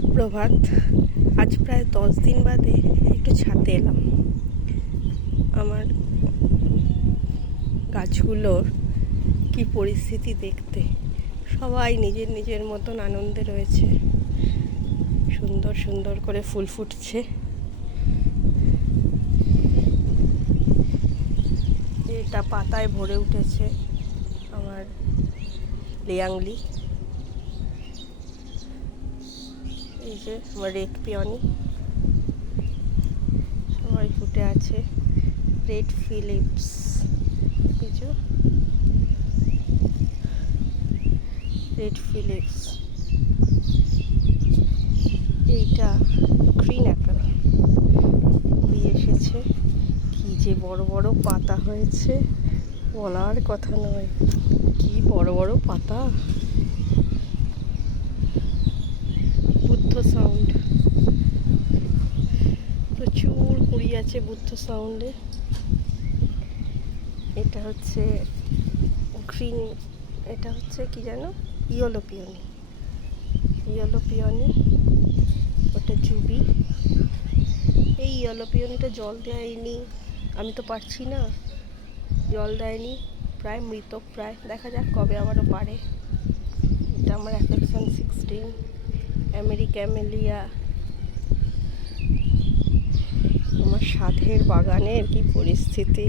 সুপ্রভাত। আজ প্রায় 10 দিন বাদে একটু ছাদে এলাম। আমার গাছগুলোর কি পরিস্থিতি দেখতে। সবাই নিজের নিজের মতন আনন্দে রয়েছে। সুন্দর সুন্দর করে ফুল ফুটছে। এটা পাতায় ভরে উঠেছে আমার লিয়াংলি। এই যে আমার রেড পিওনি সবাই ফুটে আছে। রেড ফিলিপস, কিছু রেড ফিলিপস। এইটা গ্রিন অ্যাপেল দিয়ে এসেছে। কি যে বড় বড় পাতা হয়েছে, বলার কথা নয়। কি বড় বড় পাতা। বুদ্ধ সাউন্ড, প্রচুর কুড়ি আছে বুদ্ধ সাউন্ডে। এটা হচ্ছে গ্রিন, এটা হচ্ছে কি জানো, ইয়েলো পিওনি। ইয়েলো পিওনি, ওটা জুবি। এই ইয়েলো পিওনিটা জল দেয়নি, আমি তো পারছি না, জল দেয়নি, প্রায় মৃত প্রায়। দেখা যাক কবে আবারও পারে। এটা আমার অ্যাফেকশন 16 আমেরিক্যামেলিয়া। আমার সাধের বাগানের কি পরিস্থিতি।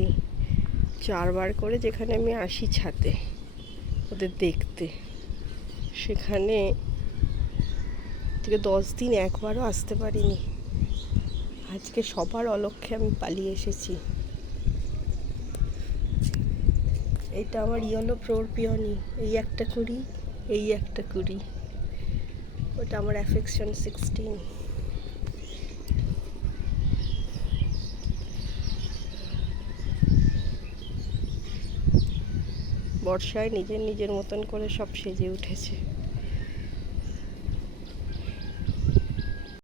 4বার করে যেখানে আমি আসি ছাদে ওদের দেখতে, সেখানে থেকে 10 দিন একবারও আসতে পারিনি। আজকে সবার অলক্ষ্যে আমি পালিয়ে এসেছি। এটা আমার ইয়েলো ফ্লোর পিওনি। এই একটা কুড়ি, এই একটা কুড়ি। ওটা আমার অ্যাফেকশন 16। বর্ষায় নিজের নিজের মতন করে সব সেজে উঠেছে।